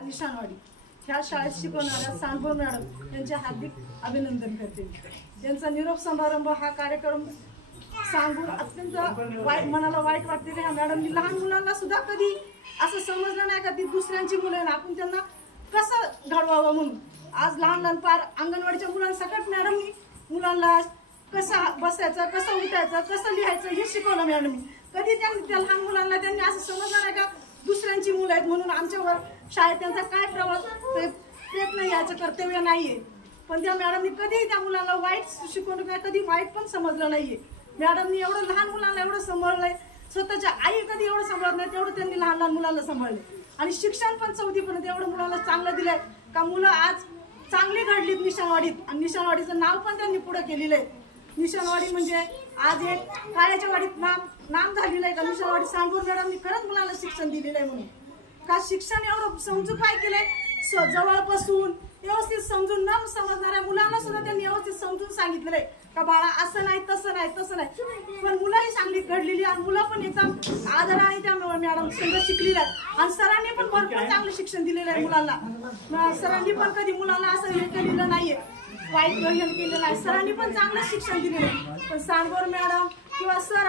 निशाणवाडी ह्या शाळेत शिकवणाऱ्या सांडभोर मॅडम यांचे हार्दिक अभिनंदन करते। त्यांचा निरोप समारंभ हा कार्यक्रम सांगून अत्यंत मनाला वाईट वाटते की ह्या मॅडमनी लहान मुलांना सुद्धा कधी असं समजलं नाही का ती दुसऱ्यांची मुलं आहे, आपण त्यांना कसं घडवावं म्हणून। आज लहान लहान पार अंगणवाडीच्या मुलांसकट मॅडमनी मुलांना कसं बसायचं, कसं उठायचं, कसं लिहायचं हे शिकवलं मॅडमनी। कधी त्या लहान मुलांना त्यांनी असं समजलं नाही का दुसऱ्यांची मुलं आहेत म्हणून आमच्यावर शाळेत त्यांचा काय प्रयत्न याचं कर्तव्य नाहीये। पण त्या मॅडमनी कधी त्या मुलांना वाईट शिकवलं नाही, कधी वाईट पण समजलं नाहीये। मॅडमनी एवढं लहान मुलांना एवढं सांभाळलंय, स्वतःच्या आई कधी एवढं सांभाळत नाही तेवढं त्यांनी लहान लहान मुलांना सांभाळले। आणि शिक्षण पण 4थी पर्यंत एवढं मुलांना चांगलं दिलंय का मुलं आज चांगली घडलीत निशाणवाडीत। आणि निशाणवाडीचं नाव पण त्यांनी पुढे केलेलं आहे। निशाणवाडी म्हणजे आज एक काळ्याच्या वाडीत नाम झालेलं आहे का निशाणवाडी सांडभोर मॅडमनी खरंच मुलांना शिक्षण दिलेलं आहे म्हणून। का शिक्षण एवढं समजून काय केलंय, जवळपासून व्यवस्थित समजून न समजणाऱ्या मुलांना सुद्धा त्यांनी व्यवस्थित समजून सांगितलेलं आहे का बाळा असं नाही तसं नाही तसं नाही। पण मुलंही चांगली घडलेली आणि मुलं पण एकदम आदराने त्या मॅडम संग शिकलेल्या आहेत। आणि सरांनी पण भरपूर चांगलं शिक्षण दिलेलं आहे मुलांना। सरांनी पण कधी मुलांना असं हे केलेलं नाहीये, वाईट केलेलं नाही। सरांनी पण चांगलं शिक्षण दिलेलं आहे। पण सांडभोर मॅडम किंवा सर